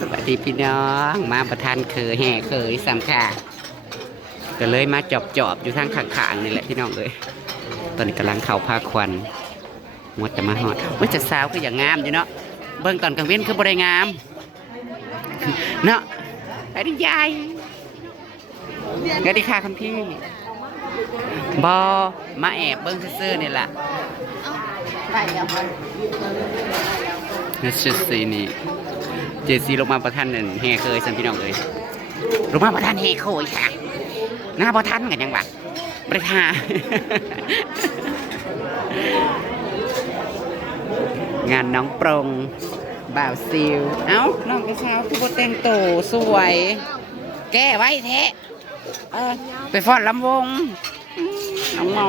สวัสดีพี่น้อง มาประทานเคยแห่เคยสามค่ะก็เลยมาจอบจอบๆอยู่ทางข้างๆนี่แหละพี่น้องเลยตอนนี้กำลังเข่าผ้าควันมดจะมาหอดว่าจะสาวคืออย่างงามอยู่เนาะเบิ่งตอนกลางเว้นคือบริงาม เนาะไปดิยายสวัสดีค่ะคุณพี่บอมาแอบเบิ่งซื่อๆนี่แหละได้แล้วนั่นชุดสีนี่ เจซีลงมาประทันนั่นแห่เคยสันพี่น้องเลยลงมาประทันแห่โคยค่ะหน้าประทันกันยังวะประทางานน้องปรงบ่าวซิว เอ้า น้องกระเช้าคือโบแต่งโตสวย แก้ไว้แท้เออไปฟอดลำวงน้องเมา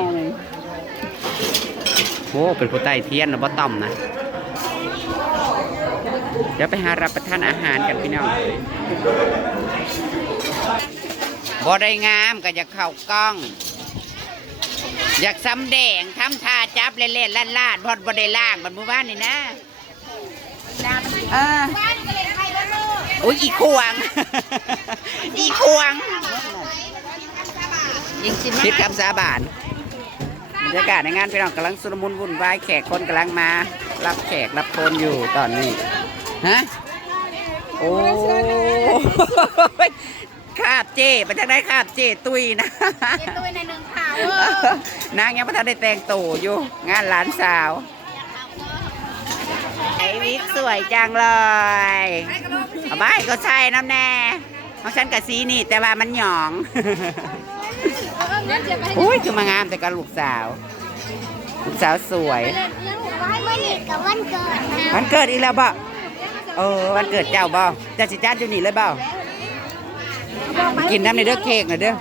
โอ้เป็นผู้ใต้เทียนนะบ่ต่อมนะ ดี๋ยวไปหารับประทานอาหารกันพี่น้องบ่ได้งามก็อยากเข้ากล้อง อยากซ้ำแดงทำท่าจับเล่นๆล่านๆพอดบ่ได้ล่างมันหมู่บ้านนี่นะเอออุ้ยอีควง อีควงยิงสิคิดคำสาบานบรรยากาศในงานพี่น้องกำลังสุลมุนวุ่นวายแขกคนกำลังมา รับแขกรับคนอยู่ตอนนี้ ฮะ โอ้ยคาบเจมันจะได้คาบเจตุยนะเจตุ้ยในหนึ่งข่าวนางยังไม่ทันได้แต่งตัวอยู่ งานหลานสาวไอวิกสวยจังเลยเอาไปก็ใช่น้ำแน่เพราะฉันกับสีนี่ แต่ว่ามันหยองอุ้ยคือมางามแต่กับลูกสาว ลูกสาวสวย วันเมื่อนี่กับวันเกิดนะวันเกิดอีกแล้วบ่ เออวันเกิดเจ้าบ่เจะสิจ้าอยู่นี่เลยบ่กินน้ำในเด้อเค้กหน่อยเด้อ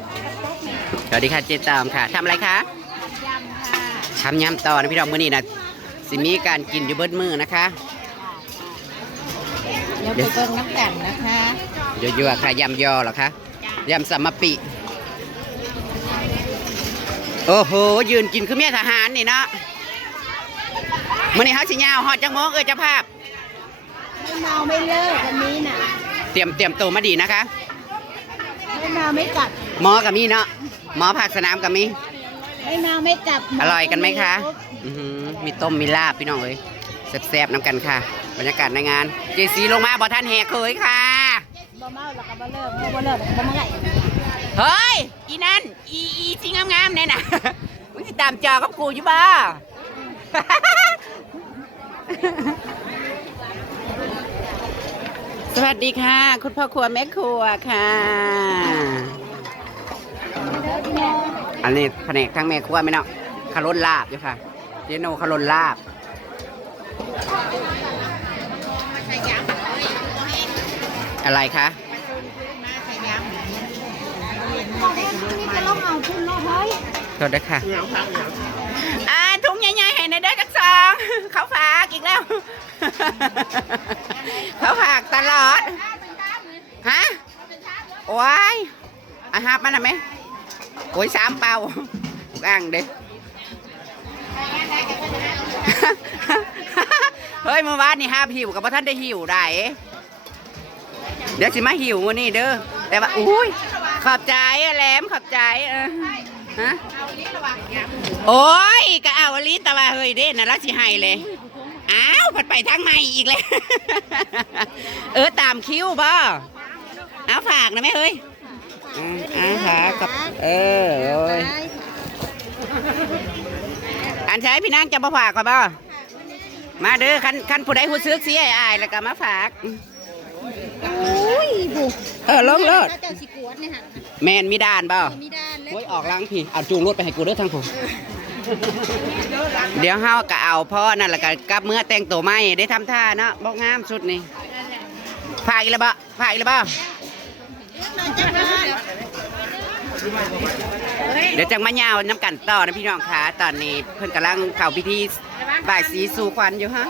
สวัสดีค่ะเจตามค่ะทำอะไรคะทำยำต่อนะพี่น้องมื้อนี้นะสิมีการกินอยู่เบิดมือนะคะเราไปเบิ่งน้ำกันนะคะยั่วๆค่ะยำยอเหรอคะยำสัมมะปิ โอ้โห ยืนกินคือเมียทหารนี่เนาะมื้อนี้เฮาสิยาวฮอดจังโมงเอ้ยเจ้าภาพ ไม่เมาไม่เลิกวันนี้น่ะเตรียมเตรียมตัวมาดีนะคะ ไม่เมาไม่กลับ หมอกับมีเนาะหมอภาคสนามกับมีไม่เมาไม่กลับอร่อยกันไหมคะอื้อหือมีต้มมีลาบพี่น้องเอ้ยแซ่บๆน้ำกันค่ะ บรรยากาศในงาน เจสีลงมาบ่ท่านแหกเคยค่ะ บ่เมาแล้วก็บ่เลิกบ่เลิกบ่เมื่อยเฮ้ย อีนั่น อีอีสิงามๆเนี่ยน่ะมึงสิตามจอกับกูอยู่บ่ สวัสดีค่ะ คุณพ่อครัวแม่ครัวค่ะ อันนี้แผนกทั้งแม่ครัวไหมเนาะคารนลาบอยู่ค่ะเจโนคารนลาบอะไรคะนี่จะลงเอาขึ้นรถเฮ้ยโทษด้วยค่ะ เขาฝากอีกแล้ว เขาฝากตลอด ฮะ โอ้ยอาหาบมันนะไหมโอ้ยสามเป่าอ่างเด้เฮ้ยเมื่อวานนี่ห้าหิวกับพ่ท่านได้หิวได้ เดี๋ยวสิมาหิววันนี้เด้อ แต่ว่า อุ้ย ขอบใจแหลมขอบใจเออ ฮะโอ้ยก็เอาอลิตะว่าเฮ้ยเด้น่ะรักสิให้เลยอ้าวผัดไปทางใหม่อีกเลยเออตามคิวบ่เอาฝากนะแม่เฮ้ยอืมเอาฝากกับเออโอ้ยอันใช้พี่นางจะมาฝากก่อนบ่มาเด้อคันคันผู้ใดผู้ซื้อเสียอายแล้วก็มาฝากอุ้ยบุกเออลงเลิศเจ้าสิกวดเนี่ยฮะแมนมีด่านบ่มีด้านเล็ก โอ้ยออกล้างพี่เอาจูงรถไปให้กูเด้อทางผมเดี๋ยวเฮาก็เอาพ่อนั่นแหละก็กลับเมื่อแต่งตัวไม่ได้ทำท่าเนาะบอกงามสุดนี่พาอีกแล้วบ่พาอีกแล้วบ่เดี๋ยวจังมาเยาวน้ำกันต่อนะพี่น้องค่ะตอนนี้เพิ่นกำลังเข้าพิธีบ่ายสีสู่ขวัญอยู่ฮะ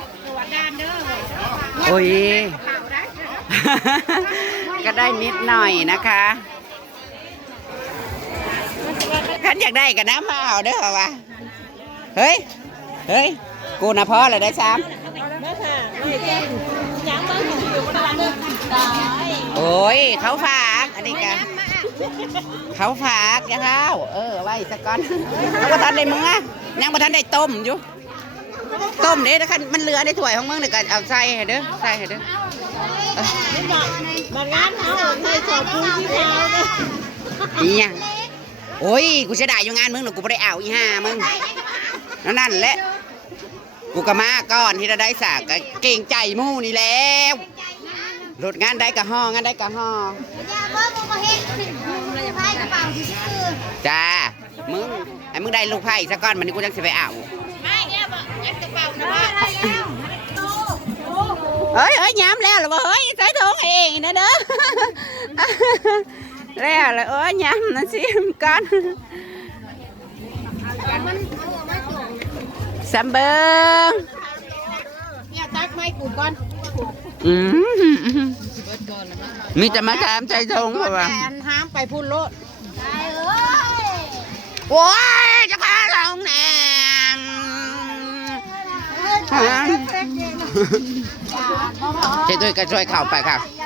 โอ้ยก็ได้นิดหน่อยนะคะ ขันอยากได้กันนะมาเอาเด้อวะเฮ้ย เฮ้ย กูนะพ่อเลยได้ซ้ำแม่ค่ะไม่แจ้งยังบ้านของอยู่บ้านเลิกโอ้ย เขาฝากอันนี้กันเขาฝากอย่าเข้าเออ ไว้สักก้อนเขาประทานได้มึงอะยังประทานได้ต้มอยู่ ต้มเด้ถ้าคันมันเหลือในถ้วยของมึงเดี๋ยวก็เอาใส่ให้เด้อ ใส่ให้เด้อเออบางงานเขาใส่สอบปูที่เท้าเนี่ยอีหยัง โอ้ย กูจะได้อยู่งานมึงหรอกกูไม่ได้เอาอีห่ามึงนั่นนั่นแหละ กูก็มาก่อนที่จะได้สากก็เก่งใจหมู่นี่แล้วรถงานได้กะห้องานได้กะห้ออย่าเบิ่งมึงมาเฮ็ดมึงจะพายกระเป๋าซื่อจ้า มึงไอ้มึงได้ลูกไผ่ซะก่อนมันนี่กูจังสิไปเอาไม่เนี่ยบ่ยัดกระเป๋านะว่าอะไรแล้วโตโตเฮ้ยเฮ้ยย้ำแล้วเหรอวะเฮ้ยใส่ถุงเองนะเด้อ แล้วเลยเอ้ยย้ำนะสิก่อนมันเอาออกมาส่งสัมเบิงเนี่ยตักไม้กูก่อนอืมมีแต่มาถามใจทงเพราะว่าแอนห้ามไปพูดโลดไปเอ้ยโอ้ยจะพาลงแนงเจ๊ด้วยก็ช่วยเข่าไปค่ะโ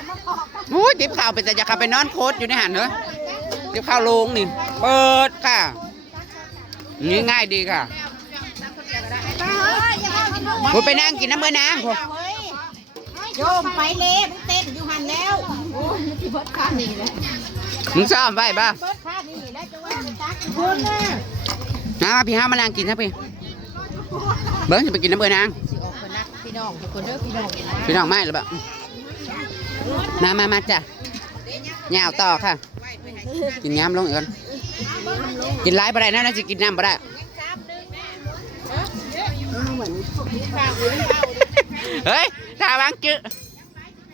อ้ยติบเข่าไปแต่จะขับไปนอนโคตรอยู่ในหันเหรอติบเข่าลงนี่ เปิดค่ะ นี่ง่ายดีค่ะผมไปนั่งกินน้ำเมื่อน้ำผมโยมไปเลยมึงเต้นอยู่หันแล้วโอ้ยที่เบิดค่านี่แหละมึงซ้อมไว้ป่ะเบิดค่านี่แล้วจะว่าตักคุณน่ะนะมาพี่ห้ามานั่งกินครับพี่เบิ้งจะไปกินน้ำเมื่อนางสิออกคนนักพี่น้องทุกคนเด้อพี่น้องพี่น้องไม่หรือเปล่า มามามาจ้ะยาวต่อค่ะ กินย้ำลงอีกก่อนกินไล่บ่ได้นะน่าจะกินน้ำบ่ได้เฮ้ยตาบางจื้อ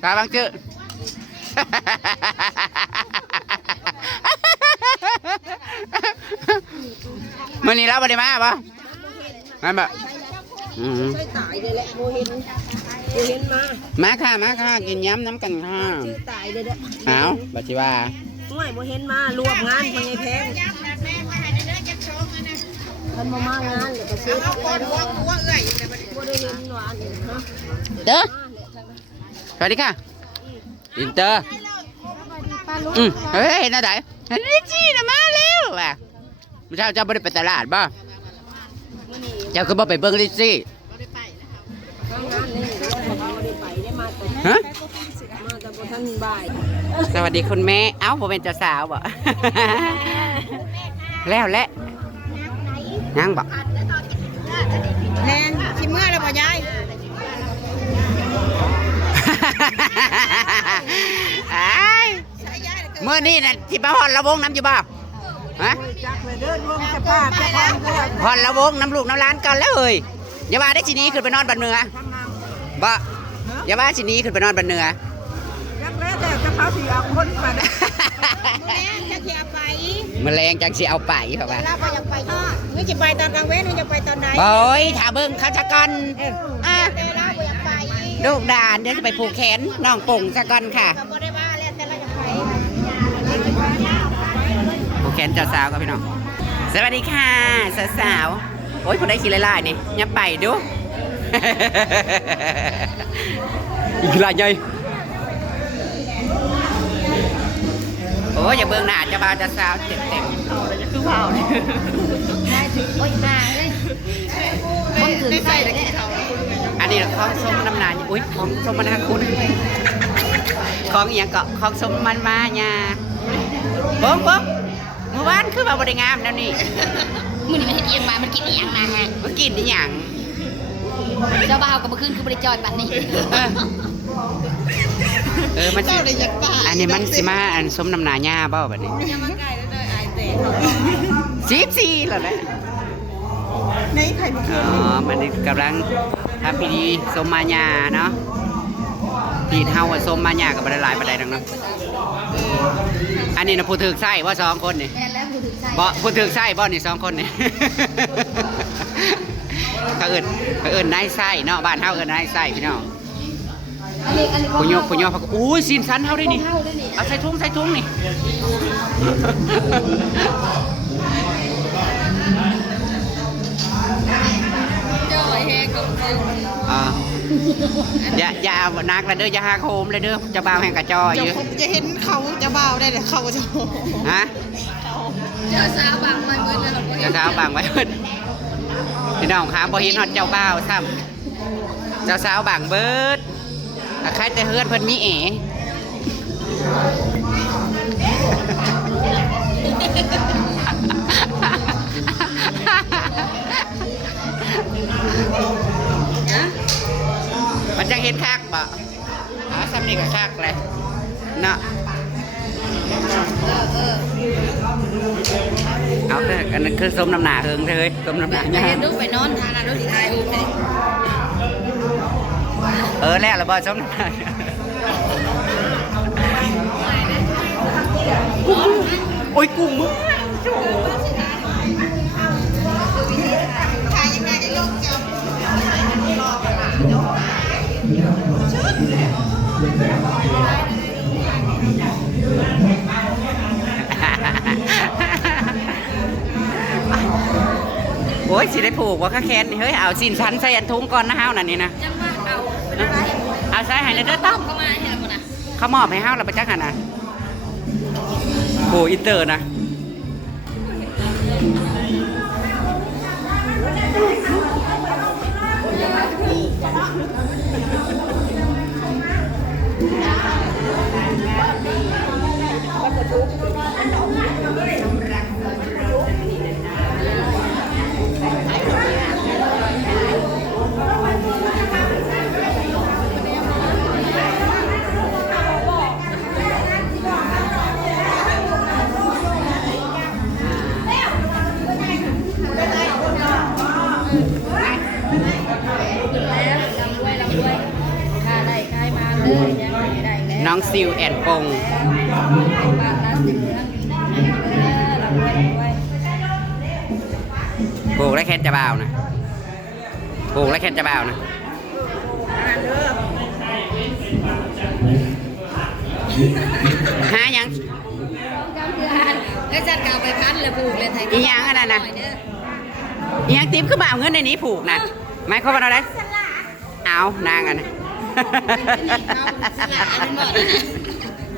ตาบางจื้อมันนี่เราบ่ได้มาป่ะมาบ่ อืมตายเลยแหละโมเห็นโมเห็นมามาค่ะมาค่ะกินย้ำน้ำกันค่ะชื่อตายเลยเด้อเอาบัชิว่าห่วยโมเห็นมารวมงานเป็นไงแพงมันมามางานเดี๋ยวก็ซื้อเอาก่อนหัวหัวเอ้ยบ่ได้เห็นหวานฮะเด้อสวัสดีค่ะอินเตอร์ป้าลูกอืมเฮ้ยเห็นอะไรเห็นลิจี้นะมาเร็วว่ะเมื่อเช้าเจ้าไม่ได้ไปตลาดบ่ เจ้าก็บ่ไปเบิ่งลิจี้ทำงานนี่บ่ได้ไปได้มาแต่ฮะมาแต่บ่ทันบ่ายสวัสดีคุณแม่ เอ้าผมเป็นเจ้าสาวบ่แล้วและยังบ่แนนสิเมื่อแล้วบ่ยายอ้ายเมื่อนี้น่ะที่มาฮอนละวงน้ำอยู่บ่ฮะจักเลยเดินลงสภา พจะพังก็ฮอนละวงน้ำลูกน้ำร้านกันแล้วเอ้ยอย่าว่าได้สิหนี้ขึ้นไปนอนบันเหนือบ่อย่าว่าสิหนี้ขึ้นไปนอนบันเหนือจักแล้วแต่จะพาสิเอาคนมาได้แม่จะสิเอาไปแมลงจังสิเอาไปเขาว่าเราบ่อยากไปทอดมึงสิไปตอนกลางเว้นมึงจะไปตอนไหนโอ้ยถ้าเบิ่งเขาจะกันอะแต่เราบ่อยากไปลูกดานเดี๋ยวจะไปผูกแขนน้องป่งซะก่อนค่ะ นเจ้าสาวกับพี่น้อง สวัสดีค่ะสาวๆโอ้ยคนได้ขี่ไล่ๆนี่อยับไปดูอีกลายใหญ่โอ้ยอย่าเบิ่งหน้าเจะบ่าวเจะสาวเต็มเต็มๆจะคือว่าวนี่ได้ถึงโอ้ยมาเลยคนถึงใส่เลยอันนี้ของสมน้ำหนาอุ้ยของสมมันทางคุณของอหย่างเกาะของสมมันมาญาเบิ้งเบิ้งเมื่อวานคือว่าบริงามแล้วนี่มือนี่มันเห็นเอียงมา มันกินเอียงมาฮะเมื่อกินนี่หยังเจ้าบ่าวกับเมื่อคืนคือบริจอยบัตรนี่เออเออมันสิอันนี้มันสิมาอันสมน้ำหนาญาเบ้าแบบนี้ซีบซีแล้วแหละในไข่มุกอ๋อมันนี่กำลังทำพิธีสมมาญาเนาะพีเฮาอะสมมาญากับบรหลายประเด็นดังนั้นอันนี้นะผู้ถือไส้ว่าสองคนนี่ แม่แล้วกูถึงใส่บ่ผู้ถือไส้บ่นี่สองคนนี่ เขาเอิ้นเขาเอิ้นนายไส้เนาะบ้านเฮาเอิ้นนายไส้พี่น้องอันนี้อันนี้ผู้ยกผู้ยกเขาก็อุ้ยสินสันเฮาได้นี่เท่าด้วยนี่เอาใส่ถุงใส่ถุงนี่ เจ้าไอ้แฮกับอ่าอย่าอย่าเอานักเลยเด้ออย่าหักโหมเลยเด้อเจะบ่าวแห่งกระจอยจะอยู่จะเห็นเขาจะเบาได้เลยเขาจะฮะ เจอสาวบางไวันเบิดแล้วเราก็เจ้าสาวบางไว้เพิ่นพี่น้องครับบ่เห็นฮอดเจ้าบ่าวซ้ำเจ้าสาวบางเบิดแต่ใครแต่เฮือนเพิ่นมีเอมันจะเห็นคักบ่อ๋อซ้ำนี่ก็คักเลยเนาะ เอาเถอะอันนั้นคือสมน้ำหนาเฮิงเลยสมน้ำหนาไปเนี่ยเห็นรูปไปนอนทานอะไรรูปที่ถ่ายรูปเลยเออแล้วละบ่สมน้ำหนาโอ้ยกุ้งมึงขา ยยังไงไอ้ลูกจะโอ้ยสิได้ผูกว่าข้าแคนนี่เฮ้ยเอาสินชั้นใส่อันทุงก่อนนะเฮานั่นนี่นะจังว่าเอาเป็นอะไรเอาใส่ให้ในเด้อต้อมเข้ามาเห็นแล้วนะเขามอบให้เฮาแล้วไปจักหันนะโอ้อินเตอร์นะ จะบ่าวนะผูกและแคนจะบ่าวนะหายังแล้วจัดการไปพันเลยผูกเลยไทยอีหยังอันนั้นน่ะอีหยังติ๊บขึ้นมาเอาเงินในนี้ผูกนะหมายความว่าอะไรเอานางอันนะ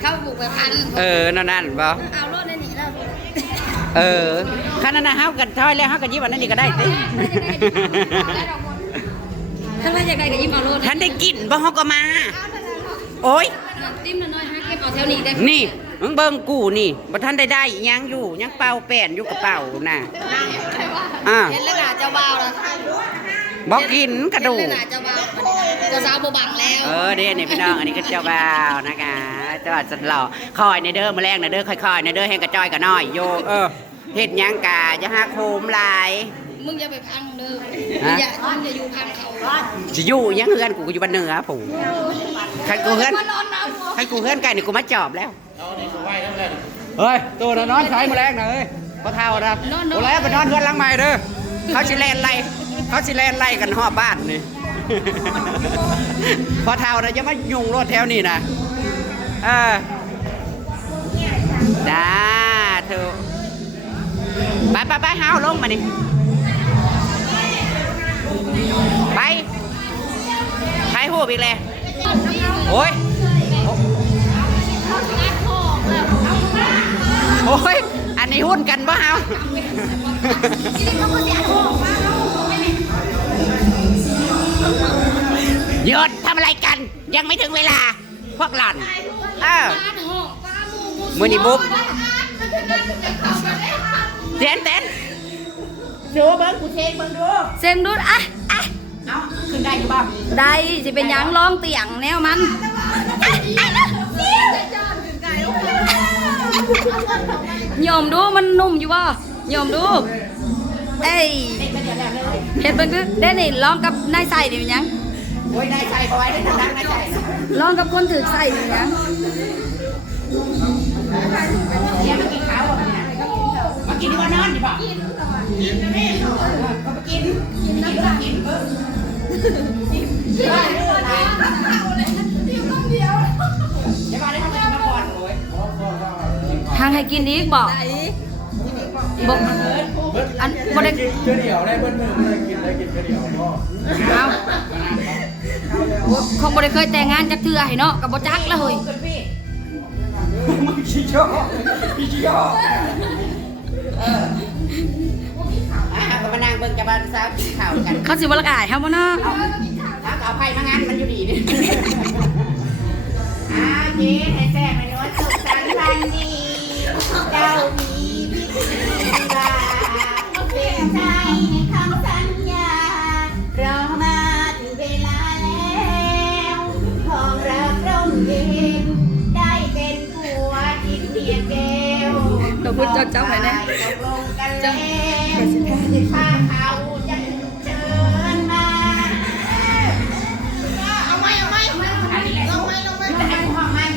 เข้าผูกไปพันเออนั่นนั่นบ่เอา เออขนาดนั้นเฮากันถอยแล้วเฮากันยิบอันนั้นนี่ก็ได้ติถ้าไม่อยากได้ก็ยิ้มเอารถท่านได้กินบ่เฮาก็มา โอ้ยติ้มน้อยๆฮะเก็บเอาแถวนี้ได้นี่มึงเบิ่งกูนี่บ่ทันได้ได้อีหยังอยู่ยังเป่าแป้นอยู่กระเป๋าน่ะอ่าเห็นแล้วน่าจะวาวแล้วบ่กินกระดูกเห็นแล้วน่าจะวาว จะสาวบ่บังแล้ว เออเด้นี่พี่น้องอันนี้ก็เจ้าบ่าวนะคะเจ้าจะหล่อคอยในเด้อมื้อแรกนะเด้อค่อยๆในเด้อแห้งกระจ้อยกระน้อยโยเออเฮ็ดหยังกะอย่าหักโหมหลาย มึงอย่าไปพังเด้อฮะ อย่ามึงอย่าอยู่พังเขาสิอยู่หยังเฮือนกูก็อยู่บ้านเหนือผู้คันกูเฮือนมานอนเอาหัวคันกูเฮือนไกลนี่กูมาจอบแล้วเฮ้ยตัวน่ะนอนใช้มื้อแรกน่ะเอ้ยบ่เท่านะบ่แล้วไปนอนเฮือนหลังใหม่เด้อเขาสิแล่นไล่เขาสิแล่นไล่กันฮอบบ้านนี่ พอเท่านะอย่ามายุ่งรถแถวนี้นะเออจ้าเธอไปไปไปห้าวลงมานี่ไปไปหูบอีกเลยโอ้ยโอ้ย อันนี้หุ้นกันบ่เฮาหยุดทำ อะไรกัน ยังไม่ถึงเวลา พวกหล่อน เออ มือนี่บุ๊บเต้นเต้นดูเบิ้งกูเช็คเบิ้งดูเสียงดูดอะอะเอาขึ้นได้อยู่บ้างได้สิเป็นหยังร้องเตียงแนวมันโยมดูมันนุ่มอยู่บ่โยมดูเอ้ยเห็นเบิ่งดูได้นี่ร้องกับนายใส่ดิเป็นหยัง โอ้ยนายใส่เอาไว้ได้ทางดังนายใส่ร้องกับคนถือใส่ดิเป็นหยังเดี๋ยวมากินข้าวบ่เนี่ยมากินดีกว่านอนดีป่ะกินกินนะแม่ก็มากินกินแล้วก็กินเออเดี๋ยวมาได้ทำมาก่อนโอ้ยทางให้กินอีกบอกบอกอันบ่ได้กินเกลือเดี่ยวได้เบิ้ลมือได้กินได้กินเกลือเดี่ยวพ่อ เอาคงบ่ได้เคยแต่งงานจักเทื่อให้เนาะกับบ่จักแล้วเฮ้ยอ่าก็มานั่งเบิ่งกับบ้านสาวกินข้าวกันเขาสิบ่ละอายเฮาบ่เนาะแล้วก็เอาไผ่มางานมันอยู่ดีนี่อาเจ๊ให้แซ่บให้นวลสุขสันต์วันดีเจ้ามีพิธีลาเป็นใจให้ เราพูดเจ้าเจ้าไปแน่ตกลงกันแล้วถ้าเขาจะเชิญมาเอาไว้เอาไว้เอาไว้เอาไว้เอาไว้เอาไว้จะให้พ่อมัน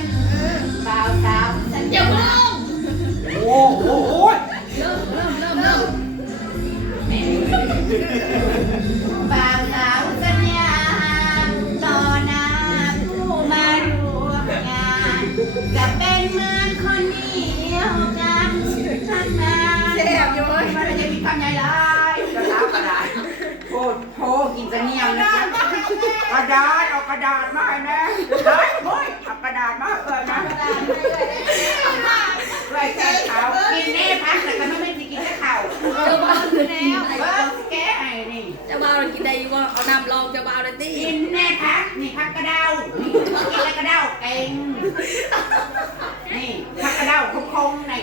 สาวสาวฉันอย่าจะเพิ่งโอ้โหบ่าวสาวสัญญาต่อหน้าผู้ม ทั้งนั้นเสียบอยู่เลยมันจะมีความใหญ่หลยกระดาษกระดาษโพดโพกินกระเนียมนะกระดาษเอากระดาษมาให้แม่เฮ้ยเฮ้ยเอากระดาษมาเออนะกระดาษมาเลยแกขาวกินแน่พักแต่ก็ไม่ได้กินแค่ข้าวเจ้าบ่าวคือแล้วเออแกไอ้นี่เจ้าบ่ากินได้อยู่บ่เอาน้ำลองเจ้าบ่าวได้ติกินแน่พักนี่พักกระเดานี่กินแล้วกระเดาเก่งนี่พักกระเดาคงคงๆนี่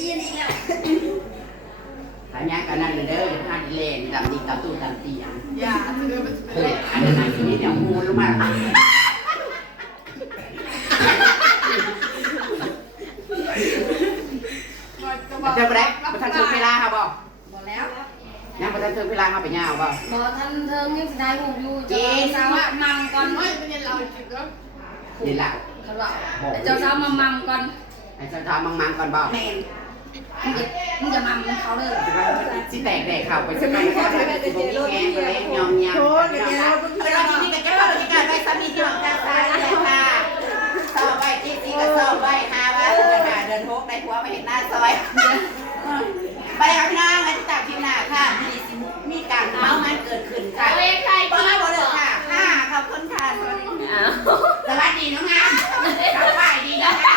ยีนอีกแล้วอันนี้กันนั่นเลยเด้อท่านเลนตำดีตำตู้ตำเตียงอย่าเฮ้ยอันนั้นอันนี้เดี๋ยวงูลงมาเจ้าไปได้ประธานเชิญเวลาครับบอกบ่แล้วยังประธานเชิญเวลาเขาไปย่างบอกบ่ทันเทิงยังสิได้หูอยู่กิเจ้านสาวมัมก่อนไม่เป็นเราจริงแล้วนี่แหละเขาว่าเจ้าสาวมามัมก่อนไอ้เจ้าทำมังมังก่อนบอกแมึงจะมึงมามึงเขาเลยจีแตกแตกข่าวไปสักหน่อยเขาจะเป็นคนแง่เลยยอมยำโอ้ยเดี๋ยวเราที่นี่กันแค่ว่มีการไปสามีที่หลังจากตายเลยค่ะสอบไปจีจีก็สอบไปหาว่าปัญหาเดินทุกในหัวไม่เห็นหน้าซอยไปครับพี่น้องมาจากพิมนาค่ะ มีมีการเมามันเกิดขึ้นค่ะเวทไทยป้าบอกเลยค่ะค่ะขอบคุณค่ะสวัสดีสวัสดีน้องงามสบายดีนะคะ